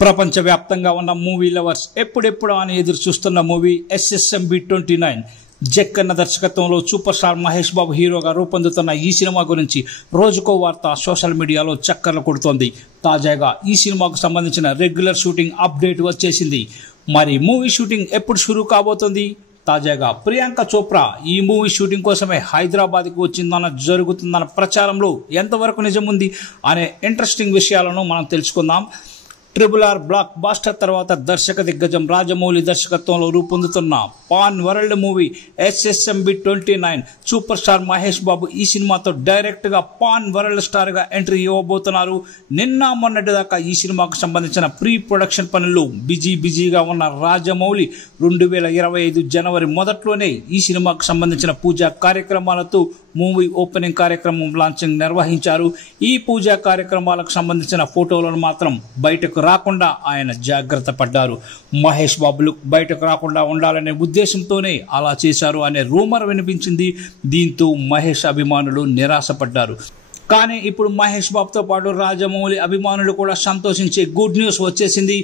ప్రపంచవ్యాప్తంగా ఉన్న movie lovers ఎప్పుడెప్పుడు అని ఎదురు చూస్తున్న మూవీ SSMB 29 జక్కన్న దర్శకత్వంలో సూపర్ స్టార్ మహేష్ బాబు హీరోగా రూపొందుతున్న ఈ సినిమా గురించి రోజుకో వార్త సోషల్ మీడియాలో చక్కర్లు కొడుతోంది. తాజాగా ఈ సినిమాకు సంబంధించిన రెగ్యులర్ షూటింగ్ అప్డేట్ వచ్చేసింది. మరి మూవీ షూటింగ్ ఎప్పుడు షురూ కాబోతోంది? తాజాగా ప్రియాంక చోప్రా ఈ మూవీ షూటింగ్ కోసమే హైదరాబాద్కి వచ్చిందన్న జరుగుతుందన్న ప్రచారంలో ఎంతవరకు నిజం ఉంది అనే ఇంట్రెస్టింగ్ విషయాలను మనం తెలుసుకుందాం. RRR బ్లాక్ బాస్టర్ తర్వాత దర్శక దిగ్గజం రాజమౌళి దర్శకత్వంలో రూపొందుతున్న pan world movie SSMB 29 super star Mahesh Babu ఈ సినిమాతో డైరెక్ట్ గా పాన్ వరల్డ్ స్టార్ గా ఎంట్రీ ఇవ్వబోతున్నారు. నిన్న మొన్నటి దాకా ఈ సినిమాకు సంబంధించిన ప్రీ ప్రొడక్షన్ పనులు బిజీగా ఉన్న రాజమౌళి 2025 జనవరి మొదట్లోనే ఈ సినిమాకు సంబంధించిన పూజా కార్యక్రమాలతో మూవీ ఓపెనింగ్ కార్యక్రమం లాంచింగ్ నిర్వహించారు. ఈ పూజా కార్యక్రమాలకు సంబంధించిన ఫోటోలను మాత్రం బయటకు రాకుండా ఆయన జాగ్రత్త పడ్డారు. మహేష్ బాబు లుక్ బయటకు రాకుండా ఉండాలనే ఉద్దేశంతోనే అలా చేశారు అనే రూమర్ వినిపించింది. దీంతో మహేష్ అభిమానులు నిరాశపడ్డారు. కానీ ఇప్పుడు మహేష్ బాబుతో పాటు రాజమౌళి అభిమానులు కూడా సంతోషించే గుడ్ న్యూస్ వచ్చేసింది.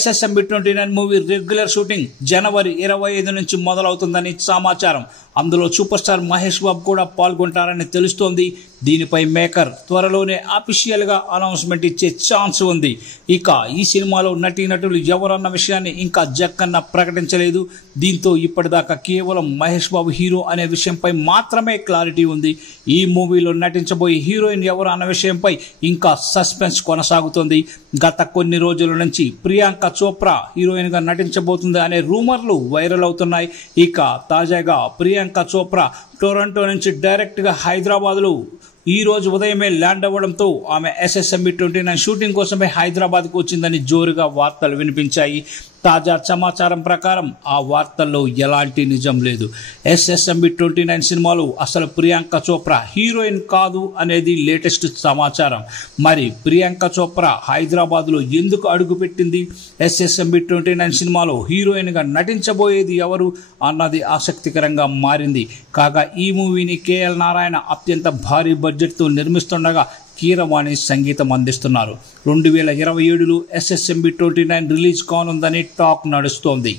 SSMB 29 మూవీ రెగ్యులర్ షూటింగ్ జనవరి 25 నుంచి మొదలవుతుందని సమాచారం. అందులో సూపర్ స్టార్ మహేష్ బాబు కూడా పాల్గొంటారని తెలుస్తోంది. దీనిపై మేకర్ త్వరలోనే అఫీషియల్ గా అనౌన్స్మెంట్ ఇచ్చే ఛాన్స్ ఉంది. ఇక ఈ సినిమాలో నటీనటులు ఎవరన్న విషయాన్ని ఇంకా జక్కన్న ప్రకటించలేదు. దీంతో ఇప్పటిదాకా కేవలం మహేష్ బాబు హీరో అనే విషయంపై మాత్రమే క్లారిటీ ఉంది. ఈ మూవీలో నటించబోయే హీరోయిన్ ఎవరు అన్న విషయంపై ఇంకా సస్పెన్స్ కొనసాగుతోంది. గత కొన్ని రోజుల నుంచి ప్రియాంక చోప్రా హీరోయిన్ గా నటించబోతుంది అనే రూమర్లు వైరల్ అవుతున్నాయి. ఇక తాజాగా ప్రియాంక చోప్రా టొరంటో నుంచి డైరెక్ట్ గా హైదరాబాద్ లో ఈ రోజు ఉదయమే ల్యాండ్ అవ్వడంతో ఆమె SSMB 29 షూటింగ్ కోసమే హైదరాబాద్కు వచ్చిందని జోరుగా వార్తలు వినిపించాయి. తాజా సమాచారం ప్రకారం ఆ వార్తల్లో ఎలాంటి నిజం లేదు. SSMB 29 సినిమాలో అసలు ప్రియాంక చోప్రా హీరోయిన్ కాదు అనేది లేటెస్ట్ సమాచారం. మరి ప్రియాంక చోప్రా హైదరాబాద్లో ఎందుకు అడుగుపెట్టింది? SSMB 29 సినిమాలో హీరోయిన్ గా నటించబోయేది ఎవరు అన్నది ఆసక్తికరంగా మారింది. కాగా ఈ మూవీని KL నారాయణ అత్యంత భారీ బడ్జెట్తో నిర్మిస్తుండగా కీరవాణి సంగీతం అందిస్తున్నారు. 2027లో SSMB 29 రిలీజ్ కానుందని టాక్ నడుస్తోంది.